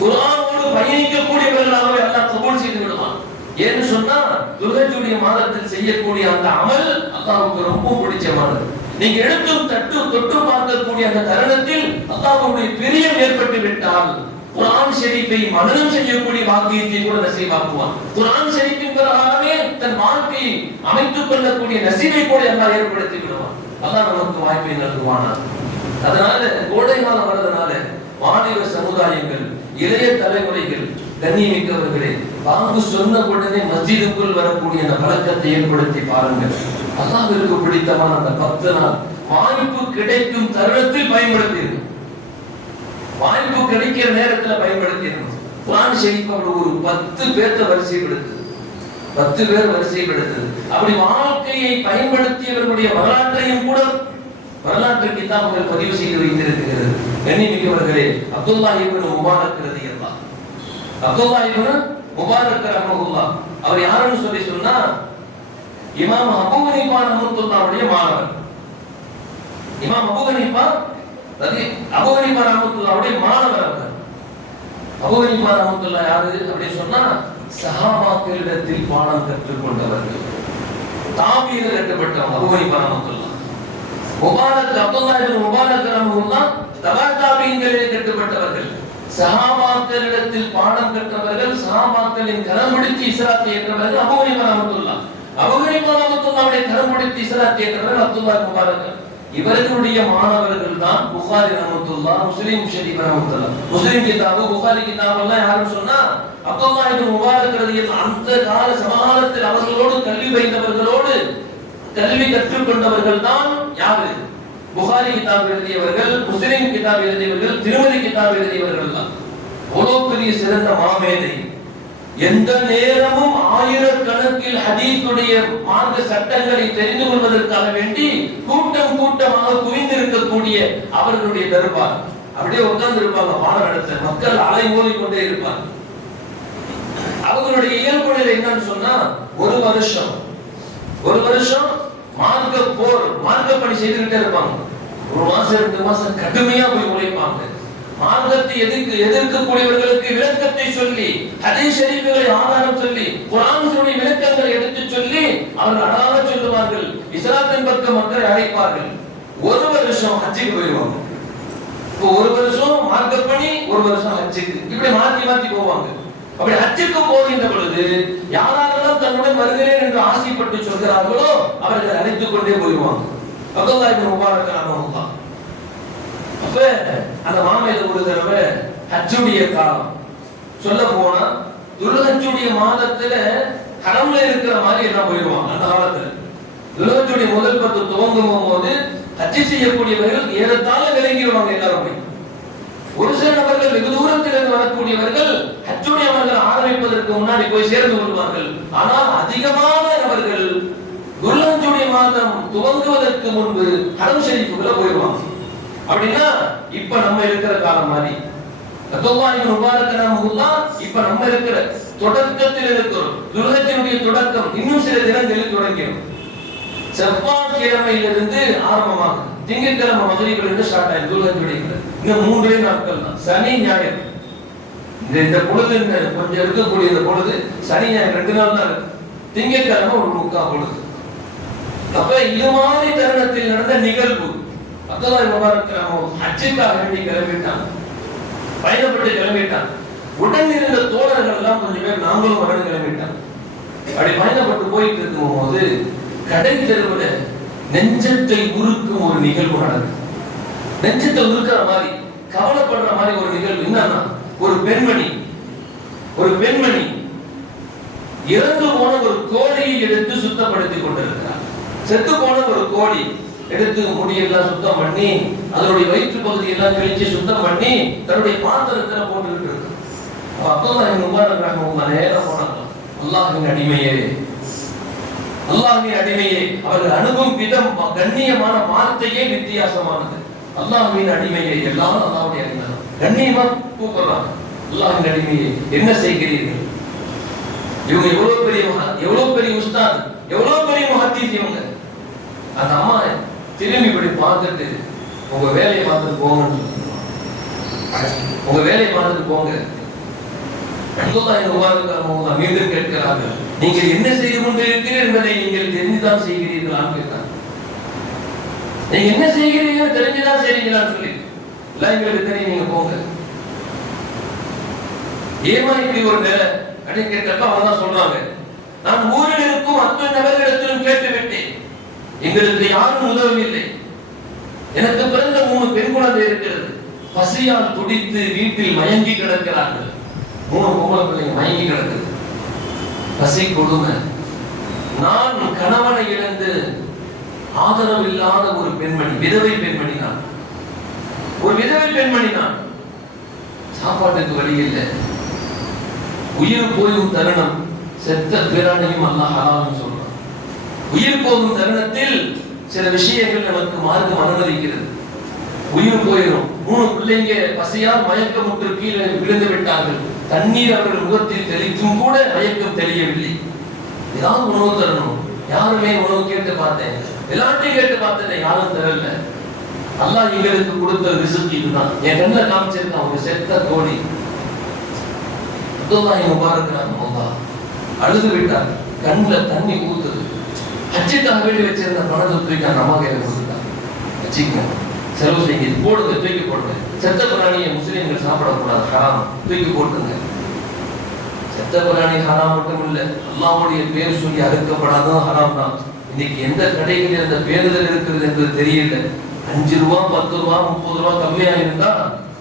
குர்ஆனோடு பயணிக்கக்கூடியவர்களாகவே அல்லாஹ் கபூல் செய்து விடுவான். ஏன்னு சொன்னா துல்ஹஜ்ஜுடைய மாதத்தில் செய்யக்கூடிய அந்த அமல் அல்லாஹ்வுக்கு ரொம்ப பிடிச்சமானது. நீங்க எடுத்தும் தொட்டு பார்க்கக்கூடிய அந்த தருணத்தில் அல்லாஹ்வுடைய பிரியம் ஏற்பட்டு விட்டால் குர்ஆன் ஷரீஃபை மனனம் செய்யக்கூடிய பாக்கியத்தை கூட நசீபாக்குவான். குர்ஆன் ஷரீஃபின் பிரகாரமே தன் வாழ்க்கையை அமைத்துக் கொள்ளக்கூடிய நசீபை கூட அல்லாஹ் ஏற்படுத்தி விடுவான். அல்லாஹ் நமக்கு வாய்ப்பை நல்குவானா. அதனால கோடை காலம் வரதுனால வாலிப சமுதாயங்கள், இளைய தலைமுறைகள், கண்ணியமிக்கவர்களே, பாங்கு சொன்ன உடனே மஸ்ஜிதுக்குள் வரக்கூடிய அந்த பழக்கத்தை ஏற்படுத்தி பாருங்கள். அல்லாஹ்விற்கு பிடித்தமான அந்த 10 நாள் வாய்ப்பு கிடைக்கும் தருணத்தில் பயன்படுத்தியிருக்கும். வாய்ப்பு கிடைக்கிற நேரத்தில் பயன்படுத்தியிருக்கும். குர்ஆன் ஷரீஃபோட ஒரு 10 பேர்த்த வரிசைப்படுத்து, 10 பேர் வரிசைப்படுத்து. அப்படி வாழ்க்கையை பயன்படுத்தியவர்களுடைய வரலாற்றையும் கூட வரலாற்று கிதாபுகள் பதிவு செய்து வைத்திருக்கிறது. கண்ணியமிக்கவர்களே, அப்துல்லாஹ் இப்னு முபாரக் ரலியல்லாஹு, அப்துல்லாஹ் இப்னு முபாரக் ரஹ்மத்துல்லாஹ், அவர் யாருன்னு சொல்லி சொன்னா இமாம் அபூ ஹனீஃபா ரஹ்மத்துல்லாஹுடைய மாணவர். இமாம் அபூ ஹனீஃபா ரஹ்மத்துல்லாஹுடைய மாணவர். அபூ ஹனீஃபா ரஹ்மத்துல்லாஹ் யாரு அப்படி சொன்னா சஹாபாக்களிடத்தில் பாடம் கற்றுக்கொண்டவர்கள், தாபீகள் கட்டப்பட்டவங்க. அபூ ஹனீஃபா ரஹ்மத்துல்லாஹ் முபாரக், அப்துல்லாஹ் இப்னு முபாரக் ரஹ்மத்துல்லாஹ் தபா தாபீன்களிலே கட்டப்பட்டவர்கள், சஹாபாக்களிடத்தில் பாடம் கற்றவர்கள், சஹாபாக்களின் கரம் பிடித்து இஸ்லாத்தை ஏற்றவர்கள். அபூ ஹனீஃபா ரஹ்மத்துல்லாஹ், அபூ ஹனீஃபா ரஹ்மத்துல்லாஹ்வுடைய கரம் பிடித்து இஸ்லாத்தை ஏற்றவர்கள் அப்துல்லாஹ் இப்னு முபாரக். இவர்களுடைய மாணவர்கள் தான் புகாரி ரஹ்மத்துல்லாஹ், முஸ்லிம் ஷரீஃப் ரஹ்மத்துல்லாஹ். முஸ்லிம் கிதாபு, புகாரி கிதாபு எல்லாம் யாருன்னு சொன்னா அப்துல்லாஹ் இப்னு முபாரக் ரலியல்லாஹு அந்த கால சமகாலத்தில் அவர்களோடு கல்வி பயின்றவர்களோடு கல்வி கற்றுக்கொண்டவர்கள் தான் யாரு? புகாரி கிதாப் எழுதியவர்கள், முஸ்லிம் கிதாப் எழுதியவர்கள், திருமதி கிதாப் எழுதியவர்கள் தான். அவ்வளவு பெரிய சிறந்த மாமேதை. எந்த நேரமும் ஆயிரக்கணக்கில் ஹதீஸுடைய மார்க்க சட்டங்களை தெரிந்து கொள்வதற்காக வேண்டி கூட்டம் கூட்டமாக குவிந்திருக்கக்கூடிய அவர்களுடைய தர்பார். அப்படியே உட்கார்ந்து இருப்பாங்க பாடம் நடத்த, மக்கள் அலை மோதிக்கொண்டே இருப்பாங்க. அவர்களுடைய இயல்பு நிலை என்னன்னு சொன்னா ஒரு வருஷம் மார்க்க போர், மார்க்க பணி செய்துகிட்டே இருப்பாங்க. ஒரு மாசம் 2 மாசம் கடுமையா போய் உழைப்பாங்க. மார்க்கத்தை எதிர்க்கக்கூடியவர்களுக்கு விளக்கத்தை சொல்லி, ஹதீஸ் ஷரீஃப்களை ஆதாரம் சொல்லி, குர்ஆனுடைய விளக்கங்களை எடுத்து சொல்லி அவர்கள் அழகாக சொல்லுவார்கள். இஸ்லாத்தின் பக்கம் மக்களை அழைப்பார்கள். ஒரு வருஷம் ஹஜ்ஜுக்கு போயிடுவாங்க. இப்போ ஒரு வருஷம் மார்க்க பணி, ஒரு வருஷம் ஹஜ்ஜுக்கு, இப்படி மாத்தி போவாங்க. அப்படி ஹஜ்ஜுக்கு போகின்ற பொழுது யாரெல்லாம் தன்னுடன் வருகிறேன் என்று ஆசைப்பட்டு சொல்கிறார்களோ அவர்கள் அழைத்துக் கொண்டே போயிடுவாங்க. அப்துல்லாஹ் இப்னு முபாரக் ரஹ்மத்துல்லாஹ் அப்ப அந்த மாமேத ஒரு தடவை ஹஜ்ஜுடைய காலம் சொல்ல போனா துல்ஹஜ்ஜுடைய மாதத்துல ஹரம்ல இருக்கிற மாதிரி எல்லாம் போயிடுவாங்க. அந்த காலத்துல துல்ஹஜ்ஜுடைய முதல் 10 துவங்கும் போது ஹஜ் செய்யக்கூடியவர்கள் ஏறத்தாழ விளங்கிடுவாங்க எல்லாரும் போய். ஒரு சில நபர்கள் வெகு தூரத்திலிருந்து வரக்கூடியவர்கள் ஹஜ்ஜுடைய அமல்கள் ஆரம்பிப்பதற்கு முன்னாடி போய் சேர்ந்து கொள்வார்கள். ஆனால் அதிகமான நபர்கள் துல்ஹஜ்ஜுடைய மாதம் துவங்குவதற்கு முன்பு ஹரம் ஷரீஃபுக்குள்ள போயிடுவாங்க. அப்படின்னா இப்ப நம்ம இருக்கிற காலம் மாதிரி அப்துல்லாஹ் இப்னு முபாரக் ரஹ்மத்துல்லாஹ் இப்ப நம்ம இருக்கிற தொடக்கத்தில் இருக்கிறோம். துல்ஹஜ்ஜுடைய தொடக்கம் இன்னும் சில தினங்களில் தொடங்கிடும். செவ்வாய் கிழமையிலிருந்து ஆரம்பமாகும். திங்கட்கிழமை மகரிபில் இருந்து ஸ்டார்ட் ஆகும் துல்ஹஜ்ஜுடைய. இன்னும் 3 நாட்கள் தான், சனி ஞாயிறு. இந்த பொழுது கொஞ்சம் இருக்கக்கூடிய இந்த பொழுது சனி ஞாயிறு 2 நாள் தான் இருக்கு. திங்கட்கிழமை ஒரு 3/4 பொழுது. அப்ப இது மாதிரி தருணத்தில் நடந்த நிகழ்வு. அப்துல்லாஹ் இப்னு முபாரக் ஹஜ்ஜுக்காக வேண்டி கிளம்பிட்டாங்க, பயணப்பட்டு கிளம்பிட்டாங்க. உடன் இருந்த தோழர்கள் எல்லாம் கொஞ்சம் பேர் நாங்களும் வரணும் கிளம்பிட்டாங்க. அப்படி பயணப்பட்டு போயிட்டு இருக்கும் போது கடை தெருவுல நெஞ்சத்தை உருக்கும் ஒரு நிகழ்வு நடக்குது. நெஞ்சத்தை உருக்கிற மாதிரி, கவலைப்படுற மாதிரி ஒரு நிகழ்வு. என்னன்னா ஒரு பெண்மணி இறந்து போன ஒரு கோழியை எடுத்து சுத்தப்படுத்திக் கொண்டிருக்கிறார். செத்து போன ஒரு கோழி எடுத்து முடியெல்லாம் சுத்தம் பண்ணி அதனுடைய வயிற்று பகுதியெல்லாம் கிழிச்சு சுத்தம் பண்ணி தன்னுடைய பாத்திரத்தில் போட்டுக்கிட்டு இருக்கு. அப்துல்லாஹ் இப்னு முபாரக் ரஹ்மத்துல்லாஹ் நேரம் போனாங்க. அல்லாஹ்வின் அடிமையே அவர்கள் அணுகும் விதம், கண்ணியமான வார்த்தையே வித்தியாசமானது. அல்லாஹ்வின் அடிமையே, எல்லாரும் அல்லாஹ்வுடைய அடிமை, கண்ணியமா கூப்பிடுறாங்க. அல்லாஹ்வின் அடிமையே என்ன செய்கிறீர்கள்? இவங்க எவ்வளவு பெரிய உஸ்தாத், எவ்வளவு பெரிய முஹத்தீஸ் இவங்க. அந்த அம்மா திரும்பி இப்படி பார்த்துட்டு உங்க வேலையை பார்த்துட்டு போங்கன்னு சொல்லுவாங்க. உங்க வேலையை பார்த்துட்டு போங்க. மீண்டும் கேட்கிறார்கள், நீங்கள் என்ன செய்து கொண்டிருக்கிறீர்கள் என்பதை நீங்கள் தெரிந்துதான் செய்கிறீர்களான்னு கேட்டாங்க. நீங்க என்ன செய்கிறீர்கள் தெரிஞ்சுதான் செய்றீங்களான்னு சொல்லி எல்லாம் எங்களுக்கு தெரியும், நீங்க போங்க. ஏமா இப்படி ஒரு வேலை அப்படின்னு கேட்டப்ப அவங்க தான் சொல்றாங்க, நான் ஊரில் இருக்கும் அத்தனை நபர்களிடத்திலும் கேட்டு விட்டேன், எங்களுக்கு யாரும் உதவவில்லை. எனக்கு பிறந்த 3 பெண் குழந்தை இருக்கிறது, பசியால் துடித்து வீட்டில் மயங்கி கிடக்கிறார்கள். 3 பொம்பளை பிள்ளைங்க மயங்கி கிடக்குது, பசி கொடுமை. நான் கணவனை இழந்து ஆதரவு இல்லாத ஒரு பெண்மணி, விதவை பெண்மணி. நான் ஒரு விதவை பெண்மணி. நான் சாப்பாட்டுக்கு வழி இல்லை. உயிர் போயும் தருணம், செத்த பிராணியும் அல்லாஹ் ஹலால்னு சொல்றான். உயிர் போகும் தருணத்தில் சில விஷயங்கள் நமக்கு மார்க்கம் அனுமதிக்கிறது. உயிர் போயிடும். 3 பிள்ளைங்க பசியால் மயக்கமுற்று கீழே விழுந்து விட்டார்கள். தண்ணீர் அவர்கள் முகத்தில் தெளித்தும் கூட மயக்கம் தெரியவில்லை. ஏதாவது உணவு தரணும். யாருமே உணவு கேட்டு பார்த்தேன், எல்லாத்தையும் கேட்டு பார்த்தேன், யாரும் தரல. அல்லாஹ் எங்களுக்கு கொடுத்த ரிசுக் இதுதான். என் கண்ணில் காமிச்சிருக்கான் அவங்க செத்த கோழி. அப்துல்லாஹ் முபாரக் ரஹ்மத்துல்லாஹ் அழுது விட்டார், கண்ணில் தண்ணி ஊத்துது. ஹஜ்ஜுக்காக வேண்டி வச்சிருந்த பணத்தை தூக்கி அந்த அம்மா கையில கொடுத்துட்டாங்க. வச்சுக்கங்க, செலவு செய்யுங்க, போடுங்க, தூக்கி போடுங்க. செத்த பிராணியை முஸ்லிம்கள் சாப்பிடக்கூடாது, ஹராம், தூக்கி போட்டுங்க. செத்த பிராணி ஹராம் மட்டும் இல்ல, அல்லாஹ்வுடைய பேர் சொல்லி அறுக்கப்படாதான் ஹராம் தான். இன்னைக்கு எந்த கடைகளில் அந்த பேருதல் இருக்கிறது என்பது தெரியல. 5 ரூபா 10 ரூபா 30 ரூபா கம்மியா இருந்தா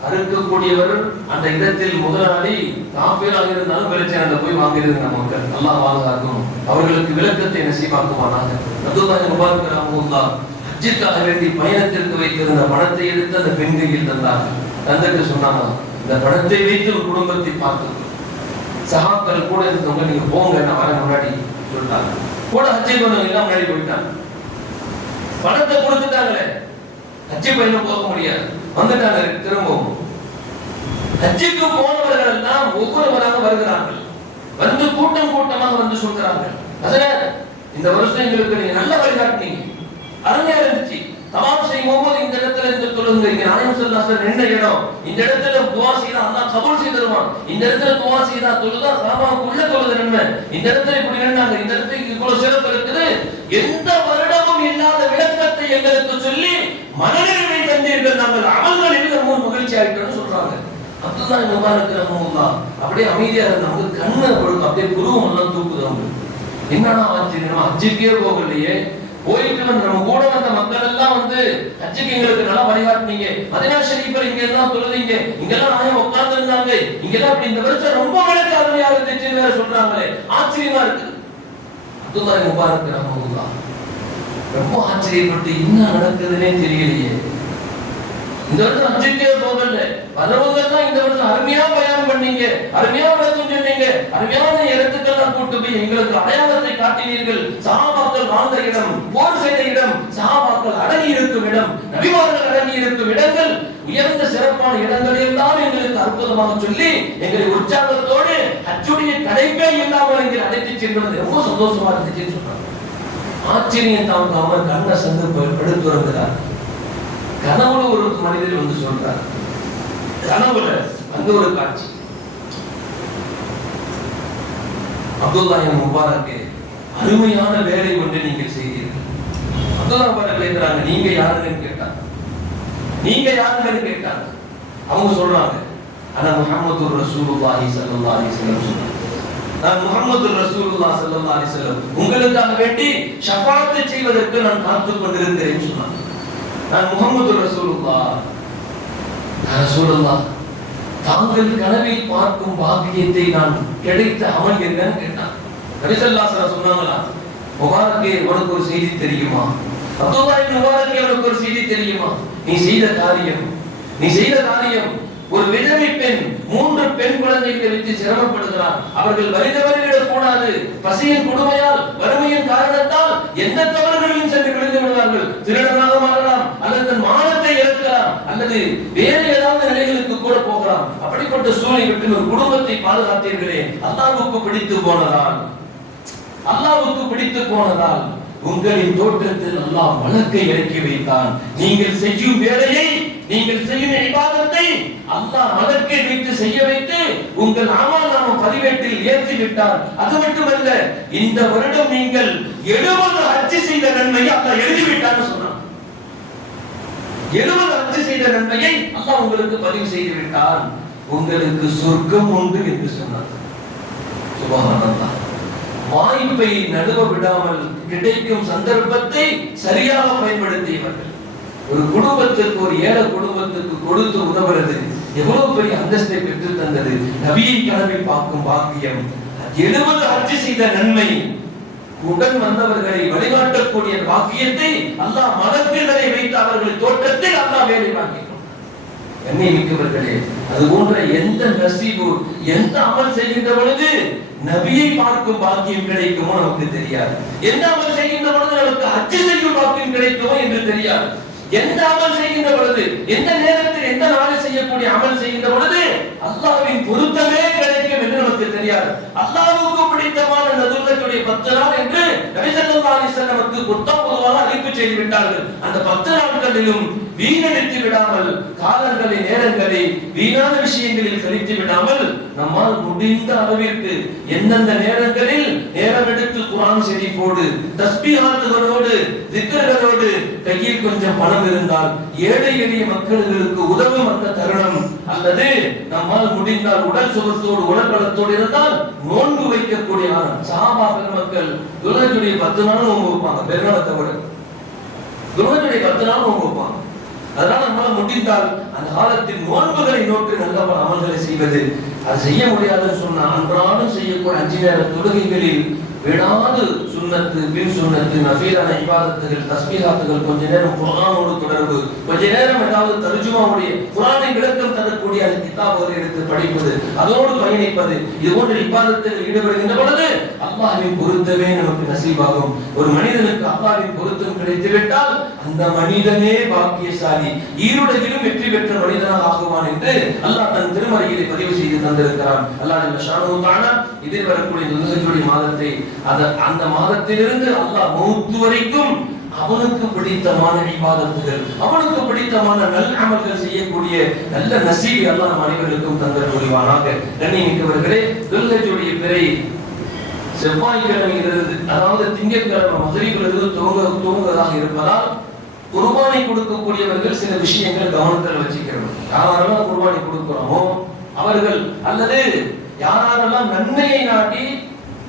அறுக்கக்கூடியவர் அந்த இடத்தில் முதலாளி காபீராக இருந்தாலும் பிரச்சனை போய் வாங்கிறது நமக்கு. அல்லாஹ் பாதுகாக்கும், அவர்களுக்கு விளக்கத்தை நசீபாக்குவானாக. அப்துல்லாஹ் முபாரக் ரஹ்மத்துல்லாஹ் ஹஜ்ஜுக்காக வேண்டி பயணத்திற்கு வைத்திருந்த பணத்தை எடுத்து அந்த பெண் கையில் தந்தார்கள். தந்துட்டு சொன்னாங்க, இந்த பணத்தை வைத்து ஒரு குடும்பத்தை பார்த்து சஹாக்கள் கூட இருந்தவங்க, நீங்க போங்க, நான் வர முன்னாடி சொல்லிட்டாங்க. கூட ஹஜ்ஜை பண்ணவங்க எல்லாம் முன்னாடி போயிட்டாங்க. பணத்தை கொடுத்துட்டாங்களே, ஹஜ்ஜி பயணம் போக முடியாது, வந்துட்டாங்க. திரும்பவும் ஹஜ்ஜுக்கு போனவர்கள் எல்லாம் ஒவ்வொருவராக வருகிறார்கள். வந்து கூட்டம் கூட்டமாக வந்து சொல்கிறார்கள், ஹஸரத், இந்த வருஷம் எங்களுக்கு நீங்க நல்ல வழிகாட்டினீங்க, அருமையா இருந்துச்சு. தவாப் செய்யும் போது இந்த இடத்துல இருந்து தொழுங்க, இங்க நாயகம் ஸல்லல்லாஹு அலைஹி வஸல்லம் நின்ற இடம், இந்த இடத்துல துஆ செய்தா அல்லாஹ் கபூல் செய்திருவான், இந்த இடத்துல துஆ செய்தா தொழுதா காபாவுக்குள்ள தொழுது நன்மை, இந்த இடத்துல இப்படி நின்றாங்க, இந்த இடத்துக்கு இவ்வளவு சிறப்பு இருக்குது. எந்த வருடமும் இல்லாத விளக்கத்தை எங்களுக்கு சொல்லி மனநிறைவை தந்தீர்கள், நாங்கள் அமல்களில் நம்ம மகிழ்ச்சி ஆயிட்டோம்னு சொல்றாங்க. அப்துல்லாஹ் முபாரக் ரஹ்மத்துல்லாஹ் அப்படியே அமைதியா இருந்தாங்க. கண்ணை பொழுது அப்படியே குருவம் எல்லாம் தூக்குது. அவங்க என்னன்னா ஆச்சரியம், ஹஜ்ஜுக்கே போகலையே, போயிட்டு வந்து நம்ம கூட வந்த மக்கள் எல்லாம் வந்து ஹஜ்ஜுக்கு எங்களுக்கு நல்லா வழிகாட்டினீங்க, மதீனா ஷரீஃப்ல இங்க எல்லாம் தொழுதீங்க, இங்கெல்லாம் நாயம் உட்கார்ந்து இருந்தாங்க, இங்கெல்லாம் அப்படி இந்த வருஷம் ரொம்ப விளக்க அருமையா இருந்துச்சுன்னு வேற சொல்றாங்களே, ஆச்சரியமா இருக்கு. அப்துல்லாஹ் முபாரக் ரஹ்மத்துல்லாஹ் ரொம்ப ஆச்சரியப்பட்டு என்ன நடக்குதுன்னே தெரியலையே, இந்த வருஷம் ஹஜ்ஜுக்கே போகல, வரவங்க தான் இந்த வருஷம் அருமையா பயான் பண்ணீங்க, அருமையா விளக்கம் சொன்னீங்க, அருமையான இடத்துக்கெல்லாம் கூட்டு போய் எங்களுக்கு அடையாளத்தை காட்டினீர்கள். சஹாபாக்கள் வாழ்ந்த இடம், போர் செய்த இடம், சஹாபாக்கள் அடங்கி இருக்கும் இடம், நபிமார்கள் அடங்கி இருக்கும் இடங்கள், உயர்ந்த சிறப்பான இடங்களை எல்லாம் எங்களுக்கு அற்புதமாக சொல்லி எங்களை உற்சாகத்தோடு ஹஜ்ஜுடைய கடைப்பே இல்லாமல் எங்களை அழைத்து சென்றது ரொம்ப சந்தோஷமா இருந்துச்சுன்னு சொன்னாங்க. ஆச்சரியம் தாங்காம கண்ணை சந்து படுத்துறார். கனவுல ஒரு மனிதர் வந்து சொல்றார், கனவுல அங்க ஒரு காட்சி, அப்துல்லாஹ் முபாரக் அருமையான வேலை ஒன்றை நீங்கள் செய்தீர்கள். அப்துல்லாஹ் முபாரக் கேட்கிறாங்க, நீங்க யாருன்னு கேட்டாங்க. நீங்க யாருன்னு கேட்டாங்க. அவங்க சொல்றாங்க, அன முஹம்மது ரசூலுல்லாஹி ஸல்லல்லாஹு அலைஹி வஸல்லம் சொன்னாங்க, நான் முஹம்மது ரசூலுல்லாஹி ஸல்லல்லாஹு அலைஹி வஸல்லம் உங்களுக்காக வேண்டி ஷஃபாஅத் செய்வதற்கு நான் காத்துக் கொண்டிருக்கிறேன்னு சொன்னாங்க. நான் முஹம்மது ரசூலுல்லாஹ். ரசூலுல்லாஹ், தாங்கள் கனவில் பார்க்கும் பாக்கியத்தை நான் கிடைத்த அமல் என்னன்னு கேட்டான். நபி ஸல்லல்லாஹு அலைஹி வஸல்லம் சொன்னாங்களா, முபாரக்கே உனக்கு ஒரு செய்தி தெரியுமா? அப்துல்லாஹ் இப்னு முபாரக்கே உனக்கு ஒரு செய்தி தெரியுமா? நீ செய்த காரியம் ஒரு விதவை பெண் 3 பெண் குழந்தைகளை வைத்து சிரமப்படுகிறார். அவர்கள் வலிதவர்களிடம் கூடாது, பசியின் கொடுமையால் வறுமையின் காரணத்தால் எந்த தவறுகளையும் சென்று விழுந்து விடுவார்கள். திருடனாக மாறலாம், அல்லது தன் மானத்தை இழக்கலாம், அல்லது வேறு ஏதாவது நிலைகளுக்கு கூட போகலாம். இருக்கலாம். அப்படிப்பட்ட சூழலை விட்டு ஒரு குடும்பத்தை பாதுகாத்தீர்களே, அல்லாஹ்வுக்கு பிடித்து போனதால் உங்களின் தோற்றத்தில் அல்லாஹ் மலக்கை இறக்கி வைத்தான். நீங்கள் செய்யும் வேலையை, நீங்கள் செய்யும் இபாதத்தை அல்லாஹ் மலக்கை வைத்து செய்ய வைத்து உங்கள் அமல் நாம பதிவேட்டில் ஏற்றி விட்டார். அது மட்டுமல்ல, இந்த வருடம் நீங்கள் 70 ஹஜ் செய்த நன்மையை அல்லாஹ் எழுதி விட்டார்னு சொன்னார். 70 ஹஜ் செய்த நன்மையை அல்லாஹ் உங்களுக்கு பதிவு செய்து விட்டார். உங்களுக்கு சொர்க்கம் உண்டு என்று சொன்னார். சுப்ஹானல்லாஹ். வாய்ப்பை நழுவ விடாமல் கிடைக்கும் சந்தர்ப்பத்தை சரியாக பயன்படுத்தியவர்கள். ஒரு குடும்பத்திற்கு, ஒரு ஏழை குடும்பத்திற்கு கொடுத்து உதவுறது எவ்வளவு பெரிய அந்தஸ்தை பெற்று தந்தது. நபியை கனவில் பார்க்கும் பாக்கியம், 70 ஹஜ் செய்த நன்மை, உடன் வந்தவர்களை வழிகாட்டக்கூடிய பாக்கியத்தை அல்லாஹ் மலக்குகளை வைத்து அவர்கள் தோற்றத்தை அல்லாஹ் வேலை வாங்கினார். என்னை மிக்கவர்களே, அது போன்ற எந்த நசீபு, எந்த அமல் செய்கின்ற பொழுது நபியை பார்க்கும் பாக்கியம் கிடைக்குமோ நமக்கு தெரியாது. எந்த அமல் செய்கின்ற பொழுது நமக்கு ஹஜ் செய்யும் பாக்கியம் கிடைக்குமோ என்று தெரியாது. எந்த அமல் செய்கின்ற பொழுது, எந்த நேரத்தில், எந்த நாளில் செய்யக்கூடிய அமல் செய்கின்ற பொழுது அல்லாஹ்வின் பொருத்தமே கிடைக்கும் என்று நமக்கு தெரியாது. அல்லாஹ்வுக்கு பிடித்தமான நதுல்லத்துடைய 10 நாள் என்று நபி ஸல்லல்லாஹு அலைஹி வஸல்லமுக்கு பொதுவாக அறிவிப்பு செய்து விட்டார்கள். அந்த 10 நாட்களிலும் வீணடித்து விடாமல், காலங்களை, நேரங்களை வீணான விஷயங்களில் கழித்து விடாமல், நம்மால் முடிந்த அளவிற்கு எந்தெந்த நேரங்களில் நேரம் எடுத்து குர்ஆன் ஷரீஃபோடு, தஸ்பீஹாத்துகளோடு, திக்ர்களோடு, கையில் கொஞ்சம் பணம் இருந்தால் ஏழை எளிய மக்களுக்கு உதவும் அந்த தருணம், அல்லது நம்மால் முடிந்தால் உடல் சுகத்தோடு, உடல் பலத்தோடு இருந்தால் நோன்பு வைக்கக்கூடிய சஹாபா பெருமக்கள் துல்ஹஜ்ஜுடைய 10 நாள் நோன்பு வைப்பாங்க. பெருநாளத்தை விட துல்ஹஜ்ஜுடைய 10 நாள் நோன்பு வைப்பாங்க. அதனால நம்மால் முடிந்தால் அந்த காலத்தில் நோன்புகளை நோக்கி நல்ல அமல்களை செய்வது. அது செய்ய முடியாதுன்னு சொன்னா அன்றாடம் செய்யக்கூடிய 5 நேர தொழுகைகளில் விடாது சுன்னத்து, பின் சுன்னத்து, நஃபீலான இபாதத்துகள், தஸ்பீஹாத்துகள், கொஞ்ச நேரம் குர்ஆனோடு தொடர்பு, கொஞ்ச நேரம் ஏதாவது தர்ஜுமாவுடைய குர்ஆனை விளக்கம் தரக்கூடிய அந்த கிதாபுகளை எடுத்து படிப்பது, அதோடு பயணிப்பது, இது போன்ற இபாதத்தில் ஈடுபடுகின்ற பொழுது அல்லாஹ்வின் பொருத்தமே நமக்கு நசீபாகும். ஒரு மனிதனுக்கு அல்லாஹ்வின் பொருத்தம் கிடைத்துவிட்டால் அந்த மனிதனே பாக்கியசாலி, ஈருலகிலும் வெற்றி பெற்ற மனிதனாக ஆகுவான் என்று அல்லாஹ் தன் திருமறையிலே பதிவு செய்து தந்திருக்கிறான். அல்லாஹ் ஜல்ல ஷானஹு தஆலா இதில் வரக்கூடிய துல்ஹஜ்ஜுடைய மாதத்தை, அந்த மாதத்திலிருந்து அல்லாஹ் மௌத் வரைக்கும் அவனுக்கு பிடித்தமான இபாதத்துகள், அவனுக்கு பிடித்தமான நல்ல அமல்கள் செய்யக்கூடிய நல்ல நசீபை அல்லாஹ் நம் அனைவருக்கும் தந்தர் புரிவானாக. கண்ணியமிக்கவர்களே, துல்ஹஜ்ஜுடைய பிறை செவ்வாய்க்கிழமையிலிருந்து, அதாவது திங்கட்கிழமை மக்ரிபிலிருந்து துவங்குவதாக இருப்பதால் குர்பானி கொடுக்கக்கூடியவர்கள் சில விஷயங்கள் கவனத்தில் வச்சுக்கிறோம். யாரெல்லாம் குர்பானி கொடுக்கிறோமோ அவர்கள், அல்லது யாரெல்லாம் நன்மையை நாட்டி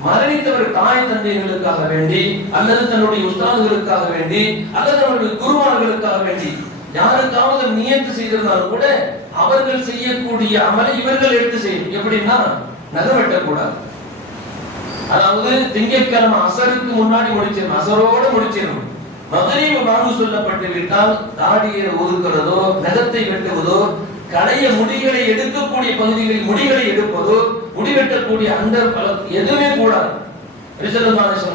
மரணித்தவர் தாய் தந்தைகளுக்காக வேண்டி, அல்லது தன்னுடைய உஸ்தாதுகளுக்காக வேண்டி, அல்லது அவருடைய குருமார்களுக்காக வேண்டி யாருக்காவது நியத்து செய்திருந்தாலும் கூட அவர்கள் செய்யக்கூடிய அமலை இவர்கள் எடுத்து செய்யும். எப்படின்னா, நகம் வெட்டக்கூடாது. அதாவது திங்கட்கிழமை அசருக்கு முன்னாடி முடிச்சிடணும், அசரோட முடிச்சிடணும். மகரீபு பாங்கு சொல்லப்பட்டு விட்டால் தாடியை ஒதுக்குறதோ, நகத்தை வெட்டுவதோ, களைய முடிகளை எடுக்கக்கூடிய பகுதிகளில் முடிகளை எடுப்பதோ, முடிவெட்டக்கூடிய அந்த எதுவுமே கூடாது.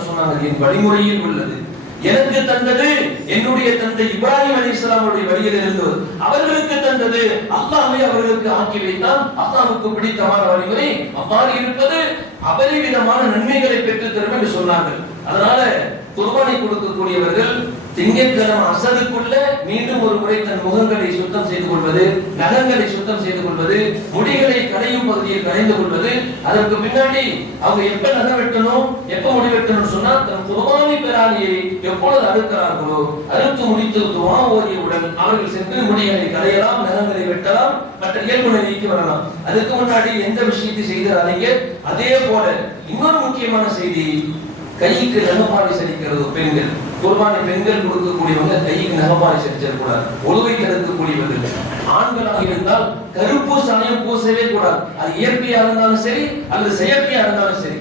சொன்னாங்க, என் வழிமுறையில் உள்ளது, எனக்கு தந்தது என்னுடைய தந்தை இப்ராஹிம் அலைஹிஸ்ஸலாமுடைய வழியில் இருந்தது, அவர்களுக்கு தந்தது அல்லாஹ்வே அவர்களுக்கு ஆக்கி வைத்தான். அல்லாஹ்வுக்கு பிடித்தமான வழிமுறை அவ்வாறு இருப்பது அபரிவிதமான நன்மைகளை பெற்று தரும் என்று சொன்னார்கள். அதனால குர்பானி கொடுக்கக்கூடியவர்கள் திங்கட்கிழமை அசருக்குள்ள மீண்டும் ஒரு முறை தன் முகங்களை சுத்தம் செய்து கொள்வது, நகங்களை சுத்தம் செய்து கொள்வது, முடிகளை களையும் பகுதியில் களைந்து கொள்வது. அதற்கு பின்னாடி அவங்க எப்ப நகம் வெட்டணும், எப்ப முடி வெட்டணும் சொன்னா, தன் குர்பானி பெறாலியை எப்பொழுது அறுக்கிறார்களோ அறுத்து முடித்து துவா ஓதியவுடன் அவர்கள் சென்று முடிகளை களையலாம், நகங்களை வெட்டலாம், மற்ற இயல்பு நிலைக்கு வரலாம். அதுக்கு முன்னாடி எந்த விஷயத்தை செய்கிறாங்க. அதே போல இன்னொரு முக்கியமான செய்தி, கைக்கு நகப்பாலை செலுத்துகிறது. பெண்கள் குர்பானி பெண்கள் கொடுக்கக்கூடியவங்க கைக்கு நகப்பாலை செலுத்தக்கூடாது. ஒழுவை தடுக்கக்கூடியவர்கள் ஆண்களாக இருந்தால் கருப்பு சாயம் பூசவே கூடாது. அது இயற்கையா இருந்தாலும் சரி, அல்லது செயற்கையா இருந்தாலும் சரி.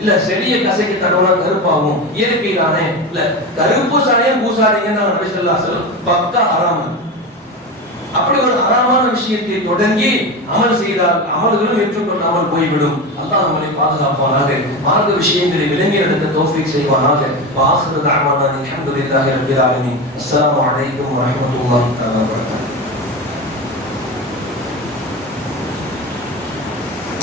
இல்ல செடியை கசைக்கு தடவுனா கருப்பாகும், இயற்கை தானே. இல்ல கருப்பு சாயம் பூசாதீங்கன்னு நபி ஸல்லல்லாஹு அலைஹி வஸல்லம் பக்கா ஹராம். அப்படி ஒரு ஹராமான விஷயத்தை தொடங்கி அமல் செய்தால் அமல்களும் ஏற்றுக்கொள்ளாமல் போய்விடும். அல்லாஹ் நம்மை பாதுகாப்பானாக, மார்க்க விஷயங்களை விளங்கி நடக்க தௌஃபீக் செய்வானாக. வஆஹிரு தஅவானா அல்ஹம்துலில்லாஹி ரப்பில் ஆலமீன். அஸ்ஸலாமு அலைக்கும் வரஹ்மத்துல்லாஹி வபரகாத்துஹு.